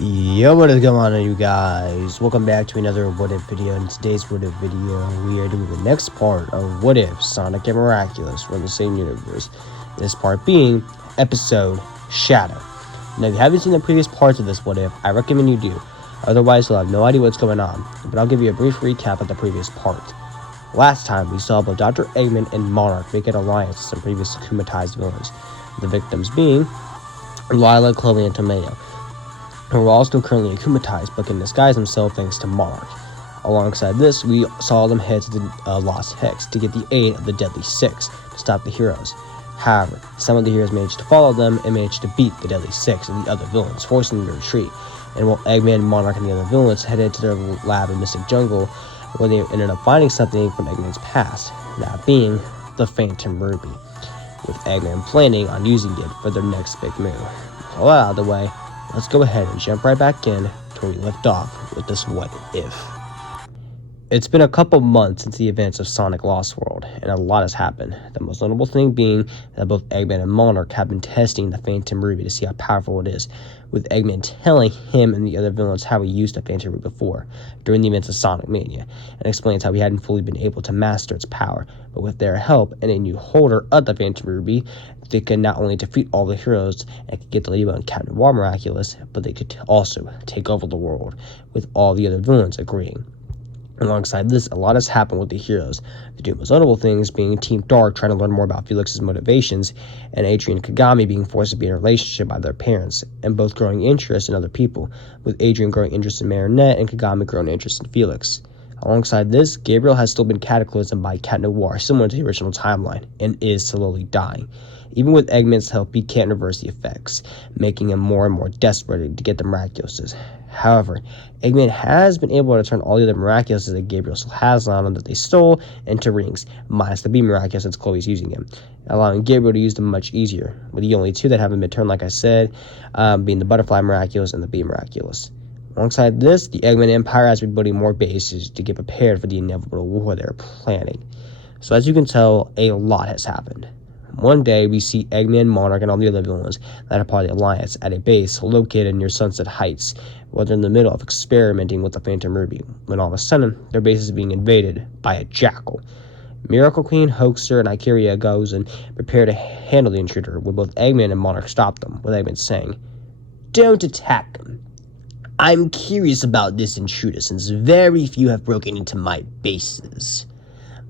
Yo, what is going on, you guys? Welcome back to another What If video. In today's What If video, we are doing the next part of What If Sonic and Miraculous were in the same universe. This part being episode Shadow. Now, if you haven't seen the previous parts of this What If, I recommend you do. Otherwise, you'll have no idea what's going on. But I'll give you a brief recap of the previous part. Last time, we saw both Dr. Eggman and Monarch make an alliance with some previous akumatized villains. The victims being Lila, Chloe, and Tomato, who are all still currently akumatized but can disguise themselves thanks to Monarch. Alongside this, we saw them head to the Lost Hex to get the aid of the Deadly Six to stop the heroes. However, some of the heroes managed to follow them and managed to beat the Deadly Six and the other villains, forcing them to retreat. And while Eggman, Monarch, and the other villains headed to their lab in Mystic Jungle, where they ended up finding something from Eggman's past, that being the Phantom Ruby, with Eggman planning on using it for their next big move. With all that out of the way, let's go ahead and jump right back in to where we left off with this What If. It's been a couple months since the events of Sonic Lost World, and a lot has happened. The most notable thing being that both Eggman and Monarch have been testing the Phantom Ruby to see how powerful it is, with Eggman telling him and the other villains how he used the Phantom Ruby before, during the events of Sonic Mania, and explains how he hadn't fully been able to master its power, but with their help and a new holder of the Phantom Ruby, they could not only defeat all the heroes and could get the Ladybug and Captain Noir Miraculous, but they could also take over the world, with all the other villains agreeing. Alongside this, a lot has happened with the heroes, the two most notable things being Team Dark trying to learn more about Felix's motivations, and Adrian and Kagami being forced to be in a relationship by their parents, and both growing interest in other people, with Adrian growing interest in Marinette and Kagami growing interest in Felix. Alongside this, Gabriel has still been cataclysmed by Cat Noir, similar to the original timeline, and is slowly dying. Even with Eggman's help, he can't reverse the effects, making him more and more desperate to get the Miraculous. However, Eggman has been able to turn all the other Miraculouses that Gabriel still has on him that they stole into rings, minus the B Miraculous since Chloe's using him, allowing Gabriel to use them much easier, with the only two that haven't been turned, like I said, being the Butterfly Miraculous and the B Miraculous. Alongside this, the Eggman Empire has been building more bases to get prepared for the inevitable war they're planning. So as you can tell, a lot has happened. One day, we see Eggman, Monarch, and all the other villains that are part of the Alliance at a base located near Sunset Heights, where they're in the middle of experimenting with the Phantom Ruby, when all of a sudden, their base is being invaded by a jackal. Miracle Queen, Hoaxer, and Ikaria goes and prepare to handle the intruder, when both Eggman and Monarch stop them, with Eggman saying, "Don't attack him. I'm curious about this intruder, since very few have broken into my bases."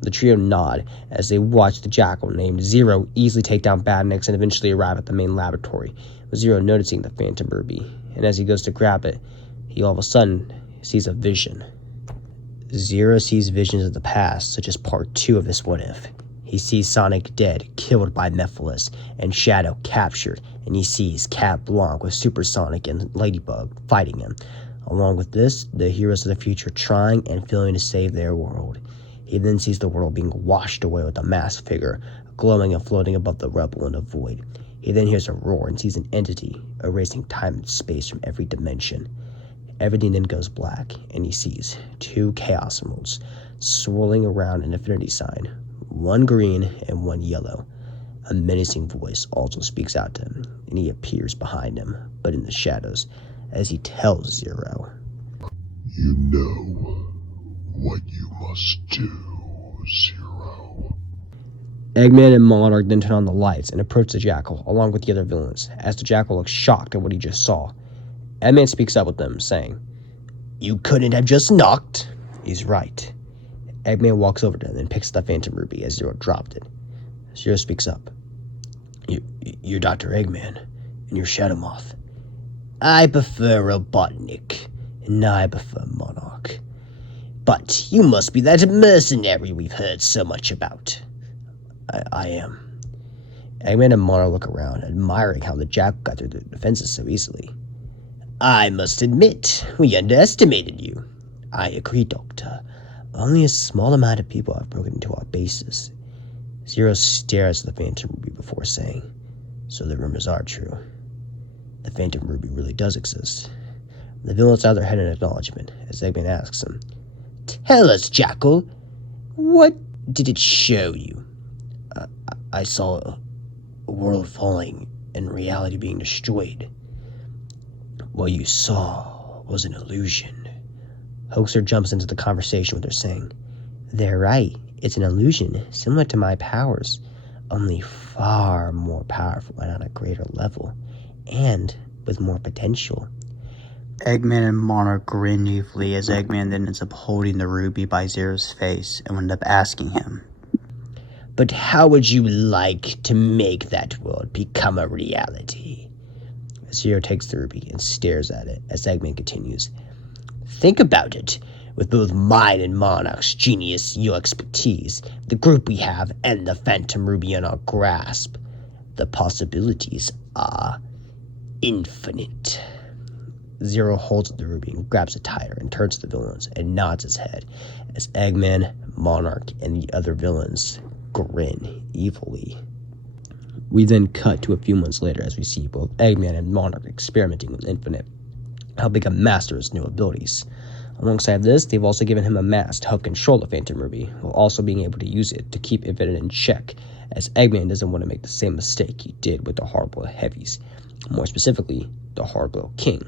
The trio nod as they watch the jackal named Zero easily take down Badniks and eventually arrive at the main laboratory, with Zero noticing the Phantom Ruby, and as he goes to grab it, he all of a sudden sees a vision. Zero sees visions of the past, such as part 2 of this What If. He sees Sonic dead, killed by Mephiles, and Shadow captured, and he sees Cat Blanc with Super Sonic and Ladybug fighting him. Along with this, the heroes of the future trying and failing to save their world. He then sees the world being washed away with a masked figure, glowing and floating above the rubble in the void. He then hears a roar and sees an entity, erasing time and space from every dimension. Everything then goes black, and he sees 2 Chaos Emeralds swirling around an infinity sign, one green and one yellow. A menacing voice also speaks out to him, and he appears behind him, but in the shadows, as he tells Zero, "You know what you must do, Zero." Eggman and Monarch then turn on the lights and approach the jackal, along with the other villains, as the jackal looks shocked at what he just saw. Eggman speaks up with them, saying, "You couldn't have just knocked." He's right. Eggman walks over to him and picks the Phantom Ruby as Zero dropped it. Zero speaks up. You're Dr. Eggman, and you're Shadow Moth." "I prefer Robotnik, and I prefer Monarch. But you must be that mercenary we've heard so much about." I am." Eggman and Monarch look around, admiring how the jackal got through the defenses so easily. "I must admit, we underestimated you." "I agree, Doctor. Only a small amount of people have broken into our bases." Zero stares at the Phantom Ruby before saying, "So the rumors are true. The Phantom Ruby really does exist." The villains nod their head in acknowledgement, as Eggman asks him, "Tell us, Jackal, what did it show you?" I saw a world falling and reality being destroyed." What you saw was an illusion. Hoaxer jumps into the conversation with her saying, "They're right. It's an illusion, similar to my powers, only far more powerful and on a greater level, and with more potential." Eggman and Monarch grin evilly as Eggman then ends up holding the ruby by Zero's face and ends up asking him, "But how would you like to make that world become a reality?" Zero takes the ruby and stares at it as Eggman continues, "Think about it. With both mine and Monarch's genius, your expertise, the group we have, and the Phantom Ruby in our grasp, the possibilities are infinite." Zero holds the ruby and grabs it tighter and turns to the villains and nods his head as Eggman, Monarch, and the other villains grin evilly. We then cut to a few months later as we see both Eggman and Monarch experimenting with Infinite, helping him master his new abilities. Alongside this, they've also given him a mask to help control the Phantom Ruby, while also being able to use it to keep Infinite in check, as Eggman doesn't want to make the same mistake he did with the Hardboiled Heavies, more specifically, the Hardboiled King.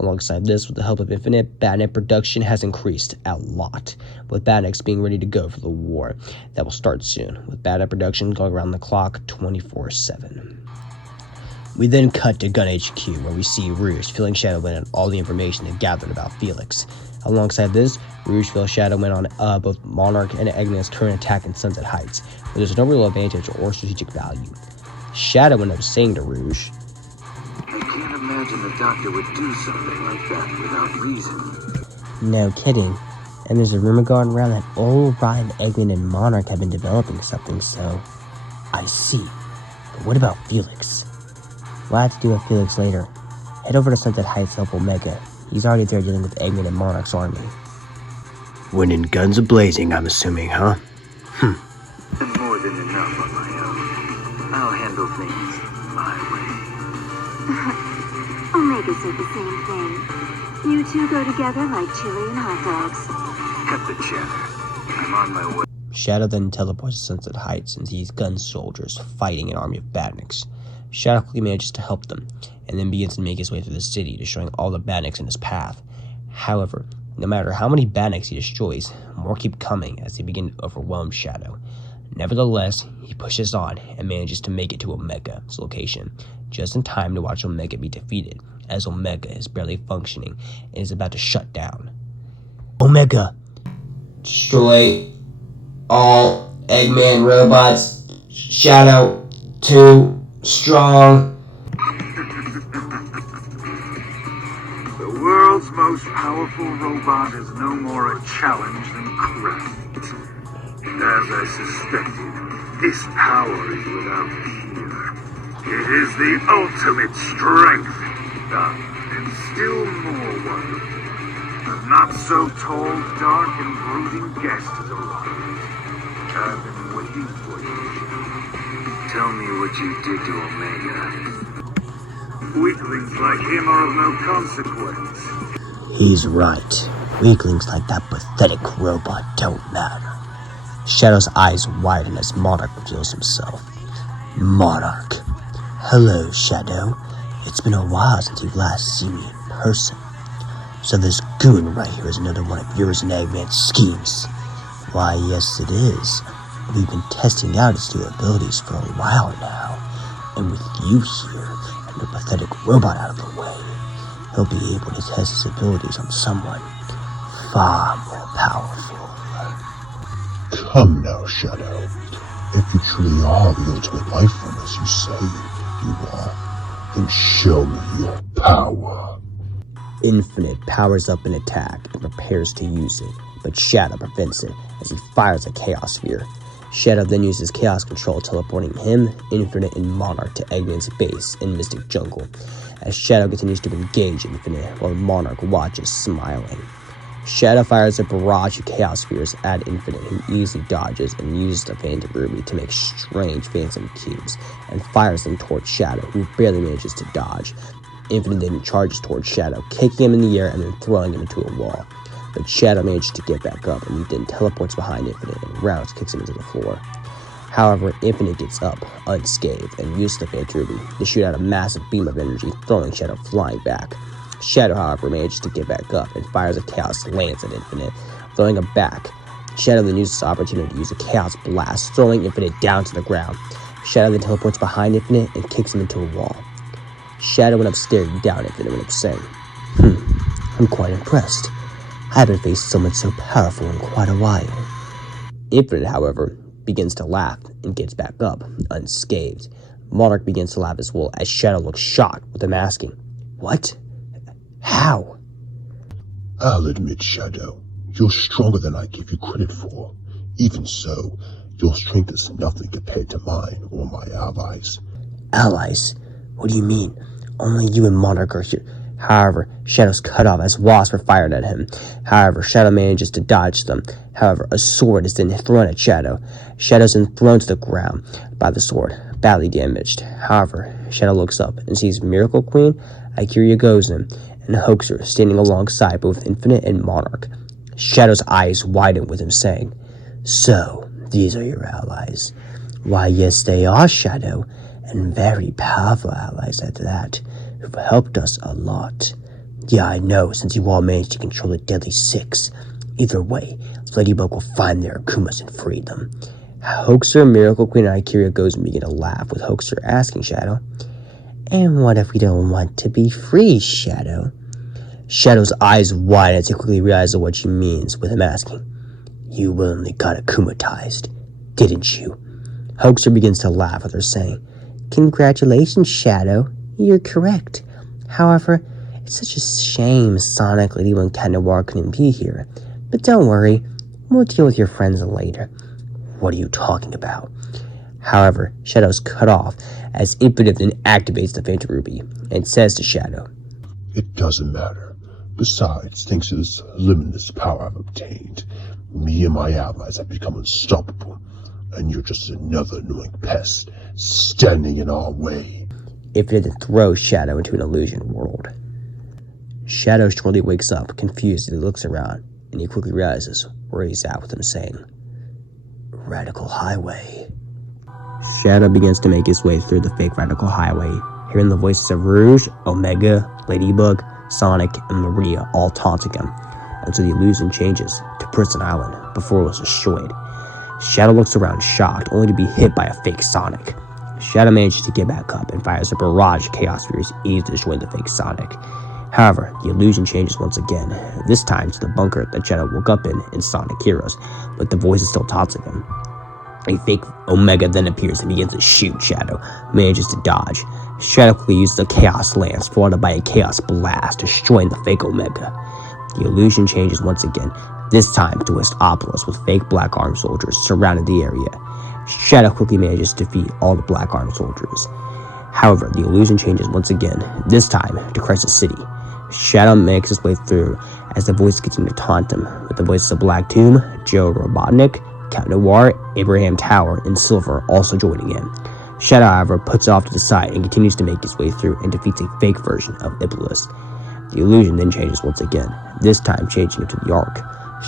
Alongside this, with the help of Infinite, Batnet production has increased a lot, with Batnex being ready to go for the war that will start soon, with Batnet production going around the clock 24/7. We then cut to Gun HQ, where we see Rouge filling Shadow Man on all the information they gathered about Felix. Alongside this, Rouge fills Shadow Man on both Monarch and Eggman's current attack in Sunset Heights, where there's no real advantage or strategic value. Shadow ended up saying to Rouge, "I can't imagine the doctor would do something like that without reason." "No kidding. And there's a rumor going around that old Ryan, Eggman, and Monarch have been developing something, so I see. But what about Felix?" "We'll have to deal with Felix later. Head over to Sunset Heights to help Omega. He's already there dealing with Eggman and Monarch's army." "Winning guns a-blazing, I'm assuming, huh?" And more than enough on my own. I'll handle things my way. Omega said the same thing. You two go together like chili and hot dogs. Cut the chatter. I'm on my way. Shadow then teleports to Sunset Heights and sees gun soldiers fighting an army of Batniks. Shadow quickly manages to help them, and then begins to make his way through the city, destroying all the Batniks in his path. However, no matter how many Batniks he destroys, more keep coming as they begin to overwhelm Shadow. Nevertheless, he pushes on and manages to make it to Omega's location, just in time to watch Omega be defeated, as Omega is barely functioning and is about to shut down. "Omega! Destroy all Eggman robots. Shadow too strong." The world's most powerful robot is no more a challenge than craft. As I suspected, this power is without peer. It is the ultimate strength. And still more wonderful, a not-so-tall, dark, and brooding guest has arrived. I've been waiting for you. Tell me what you did to Omega. Weaklings like him are of no consequence. He's right. Weaklings like that pathetic robot don't matter. Shadow's eyes widen as Monarch reveals himself. "Monarch. Hello, Shadow. It's been a while since you've last seen me in person. So this goon right here is another one of yours and Eggman's schemes." "Why, yes it is. We've been testing out his new abilities for a while now. And with you here and the pathetic robot out of the way, he'll be able to test his abilities on someone far more powerful." Come now, Shadow. If you truly are the ultimate life form as you say you are, then show me your power. Infinite powers up an attack and prepares to use it, but Shadow prevents it as he fires a Chaos Sphere. Shadow then uses Chaos Control, teleporting him, Infinite, and Monarch to Eggman's base in Mystic Jungle, as Shadow continues to engage Infinite while Monarch watches, smiling. Shadow fires a barrage of Chaos Spheres at Infinite, who easily dodges and uses the Phantom Ruby to make strange phantom cubes, and fires them towards Shadow, who barely manages to dodge. Infinite then charges towards Shadow, kicking him in the air and then throwing him into a wall. But Shadow manages to get back up, and then teleports behind Infinite and rounds kicks him into the floor. However, Infinite gets up, unscathed, and uses the Phantom Ruby to shoot out a massive beam of energy, throwing Shadow flying back. Shadow, however, manages to get back up and fires a Chaos Lance at Infinite, throwing him back. Shadow then uses this opportunity to use a Chaos Blast, throwing Infinite down to the ground. Shadow then teleports behind Infinite and kicks him into a wall. Shadow went up staring down Infinite and went up saying, I'm quite impressed. I haven't faced someone so powerful in quite a while. Infinite, however, begins to laugh and gets back up, unscathed. Monarch begins to laugh as well as Shadow looks shocked, with him asking, What? How? I'll admit, Shadow, you're stronger than I give you credit for. Even so, your strength is nothing compared to mine or my allies. Allies? What do you mean? Only you and Monarch are here. However, Shadow's cut off as wasps are fired at him. However, Shadow manages to dodge them. However, a sword is then thrown at Shadow. Shadow's then thrown to the ground by the sword, badly damaged. However, Shadow looks up and sees Miracle Queen, Ikeria Gozen, and Hoaxer standing alongside both Infinite and Monarch. Shadow's eyes widen with him saying, So, these are your allies. Why, yes, they are, Shadow, and very powerful allies at that, who've helped us a lot. Yeah, I know, since you all managed to control the Deadly Six. Either way, Ladybug will find their Akumas and free them. Hoaxer, Miracle Queen, and Ikeria goes and begin to laugh, with Hoaxer asking Shadow, And what if we don't want to be free, Shadow? Shadow's eyes widen as he quickly realizes what she means, with him asking, You willingly got akumatized, didn't you? Hoaxer begins to laugh with her saying, Congratulations, Shadow. You're correct. However, it's such a shame Sonic, Ladybug, and Cat Noir couldn't be here. But don't worry, we'll deal with your friends later. What are you talking about? However, Shadow's cut off as Infinite then activates the Phantom Ruby and says to Shadow, It doesn't matter. Besides, thanks to this limitless power I've obtained, me and my allies have become unstoppable, and you're just another annoying pest standing in our way. Infinite then throws Shadow into an illusion world. Shadow shortly wakes up, confused, and he looks around, and he quickly realizes where he's at, with him saying, Radical Highway. Shadow begins to make his way through the fake Radical Highway, hearing the voices of Rouge, Omega, Ladybug, Sonic, and Maria all taunting him, until the illusion changes to Prison Island before it was destroyed. Shadow looks around shocked, only to be hit by a fake Sonic. Shadow manages to get back up and fires a barrage of Chaos Spheres easy to destroy the fake Sonic. However, the illusion changes once again, this time to the bunker that Shadow woke up in Sonic Heroes, but the voice is still taunting him. A fake Omega then appears and begins to shoot Shadow, who manages to dodge. Shadow quickly uses a Chaos Lance, followed by a Chaos Blast, destroying the fake Omega. The illusion changes once again, this time to Westopolis, with fake Black Arm soldiers surrounding the area. Shadow quickly manages to defeat all the Black Arm soldiers. However, the illusion changes once again, this time to Crisis City. Shadow makes his way through as the voices continue to taunt him, with the voices of Black Tomb, Joe Robotnik, Cat Noir, Abraham Tower, and Silver also joining in. Shadow, however, puts it off to the side and continues to make his way through and defeats a fake version of Iblis. The illusion then changes once again, this time changing into the Ark.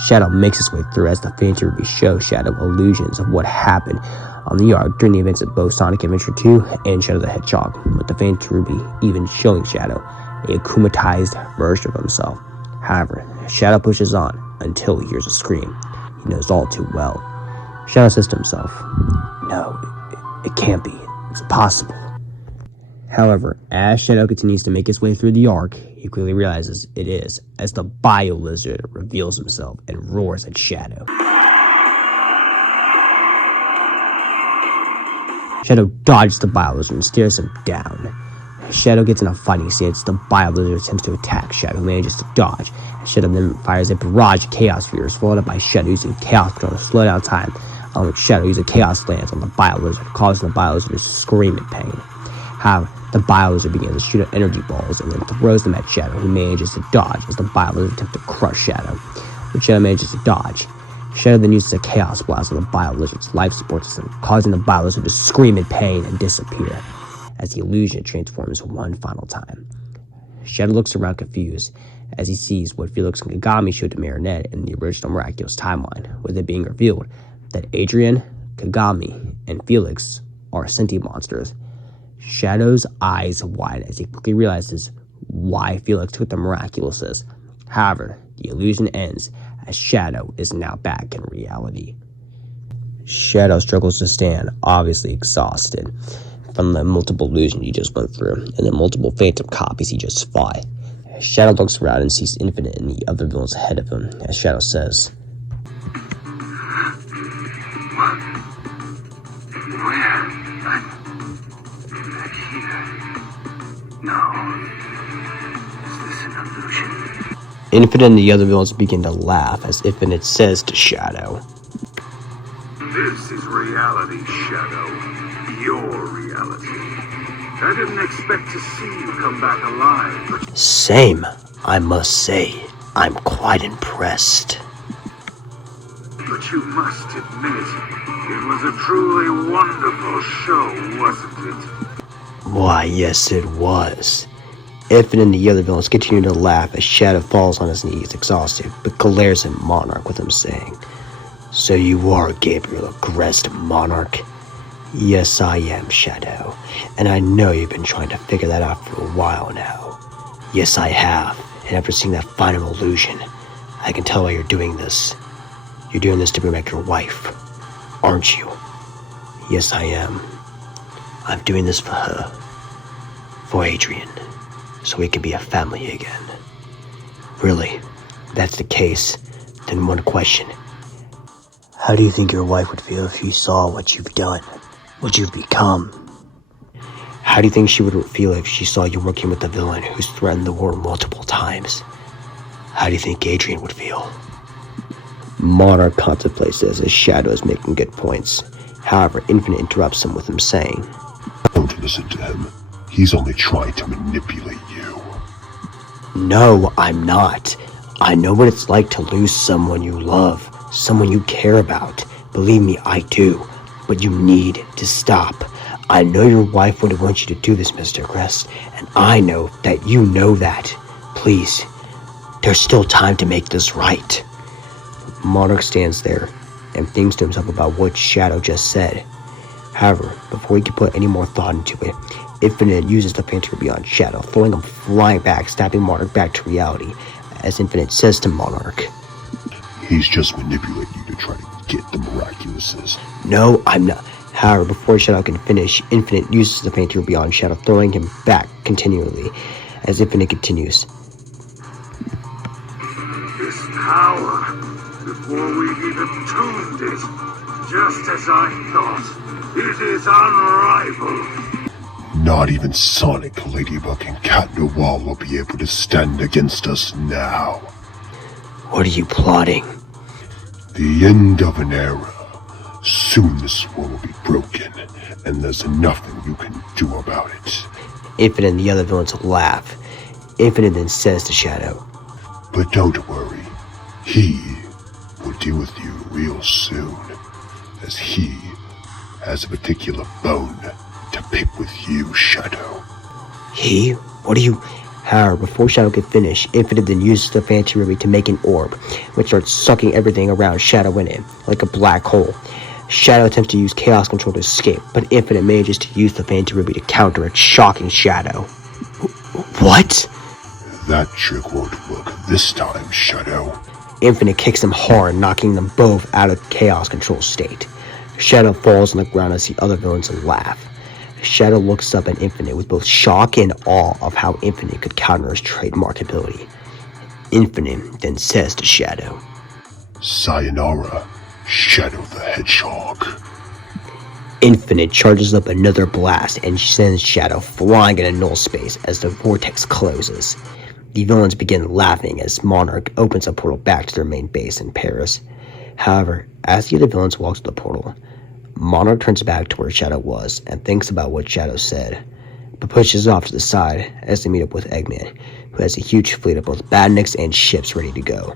Shadow makes his way through as the Phantom Ruby shows Shadow illusions of what happened on the Ark during the events of both Sonic Adventure 2 and Shadow the Hedgehog, with the Phantom Ruby even showing Shadow a akumatized version of himself. However, Shadow pushes on until he hears a scream he knows all too well. Shadow says to himself, No, it can't be. It's impossible. However, as Shadow continues to make his way through the Ark, he quickly realizes it is, as the Bio Lizard reveals himself and roars at Shadow. Shadow dodges the Bio Lizard and stares him down. Shadow gets in a fighting stance. The Bio Lizard attempts to attack Shadow, who manages to dodge. Shadow then fires a barrage of Chaos Spheres, followed up by Shadow using Chaos Control to slow down time, on which Shadow uses a Chaos Lance on the Bio Lizard, causing the Bio Lizard to scream in pain. However, the Bio Lizard begins to shoot out energy balls and then throws them at Shadow, who manages to dodge as the Bio Lizard attempts to crush Shadow, but Shadow manages to dodge. Shadow then uses a Chaos Blast on the Bio Lizard's life support system, causing the Bio Lizard to scream in pain and disappear, as the illusion transforms one final time. Shadow looks around confused as he sees what Felix and Kagami showed to Marinette in the original Miraculous timeline, with it being revealed that Adrian, Kagami, and Felix are sentient monsters. Shadow's eyes widen as he quickly realizes why Felix took the miraculouses. However, the illusion ends as Shadow is now back in reality. Shadow struggles to stand, obviously exhausted from the multiple illusions he just went through and the multiple phantom copies he just fought. Shadow looks around and sees Infinite and the other villains ahead of him, as Shadow says, Where? I'm back here. No. Is this an illusion? Infinite and the other villains begin to laugh as Infinite says to Shadow, This is reality, Shadow. Your reality. I didn't expect to see you come back alive, but Same, I must say. I'm quite impressed. you must admit, it was a truly wonderful show, wasn't it? Why, yes it was. Infinite and the other villains continue to laugh as Shadow falls on his knees, exhausted, but glares at Monarch with him saying, So you are Gabriel Agrest, Monarch? Yes, I am, Shadow, and I know you've been trying to figure that out for a while now. Yes, I have, and after seeing that final illusion, I can tell why you're doing this. You're doing this to bring back your wife, aren't you? Yes, I am. I'm doing this for her, for Adrian, so we can be a family again. Really, if that's the case, then one question. How do you think your wife would feel if she saw what you've done? What you've become? How do you think she would feel if she saw you working with the villain who's threatened the war multiple times? How do you think Adrian would feel? Monarch contemplates this as Shadow is making good points. However, Infinite interrupts him with him saying, Don't listen to him. He's only trying to manipulate you. No, I'm not. I know what it's like to lose someone you love, someone you care about. Believe me, I do. But you need to stop. I know your wife wouldn't want you to do this, Mr. Crest, and I know that you know that. Please, there's still time to make this right. Monarch stands there and thinks to himself about what Shadow just said. However, before he can put any more thought into it, Infinite uses the Phantom Ruby on Shadow, throwing him flying back, snapping Monarch back to reality, as Infinite says to Monarch, He's just manipulating you to try to get the miraculouses. No, I'm not. However, before Shadow can finish, Infinite uses the Phantom Ruby on Shadow, throwing him back continually, as Infinite continues. This power, before we've even tuned it, just as I thought, it is unrivaled. Not even Sonic, Ladybug, and Cat Noir will be able to stand against us now. What are you plotting? The end of an era. Soon this war will be broken, and there's nothing you can do about it. Infinite and the other villains laugh. Infinite then says to Shadow, But don't worry. He will deal with you real soon, as he has a particular bone to pick with you, Shadow. He? What are you... However, before Shadow can finish, Infinite then uses the Phantom Ruby to make an orb, which starts sucking everything around Shadow in it, like a black hole. Shadow attempts to use Chaos Control to escape, but Infinite manages to use the Phantom Ruby to counter it, shocking Shadow. What? That trick won't work this time, Shadow. Infinite kicks him hard, knocking them both out of Chaos Control state. Shadow falls on the ground as the other villains laugh. Shadow looks up at Infinite with both shock and awe of how Infinite could counter his trademark ability. Infinite then says to Shadow, Sayonara, Shadow the Hedgehog. Infinite charges up another blast and sends Shadow flying into null space as the vortex closes. The villains begin laughing as Monarch opens a portal back to their main base in Paris. However, as the other villains walk to the portal, Monarch turns back to where Shadow was and thinks about what Shadow said, but pushes off to the side as they meet up with Eggman, who has a huge fleet of both badniks and ships ready to go.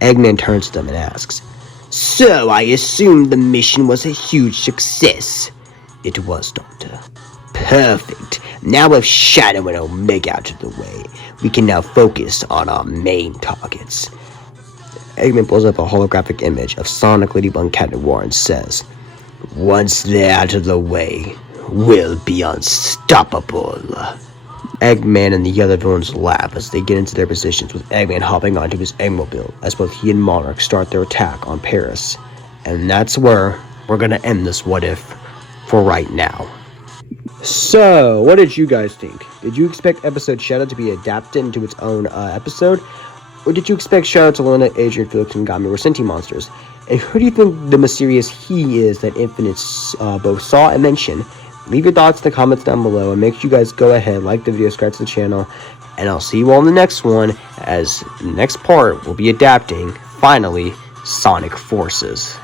Eggman turns to them and asks, So I assume the mission was a huge success. It was, Doctor. Perfect. Now with Shadow and Omega out of the way, we can now focus on our main targets. Eggman pulls up a holographic image of Sonic, Ladybug, and Cat Noir and says, Once they're out of the way, we'll be unstoppable. Eggman and the other villains laugh as they get into their positions, with Eggman hopping onto his Eggmobile as both he and Monarch start their attack on Paris. And that's where we're gonna end this what if for right now. So, what did you guys think? Did you expect episode Shadow to be adapted into its own episode? Or did you expect Shadow to learn that Adrian, Felix, and Gami were sentient monsters? And who do you think the mysterious he is that Infinite both saw and mentioned? Leave your thoughts in the comments down below, and make sure you guys go ahead, like the video, subscribe to the channel, and I'll see you all in the next one, as the next part will be adapting, finally, Sonic Forces.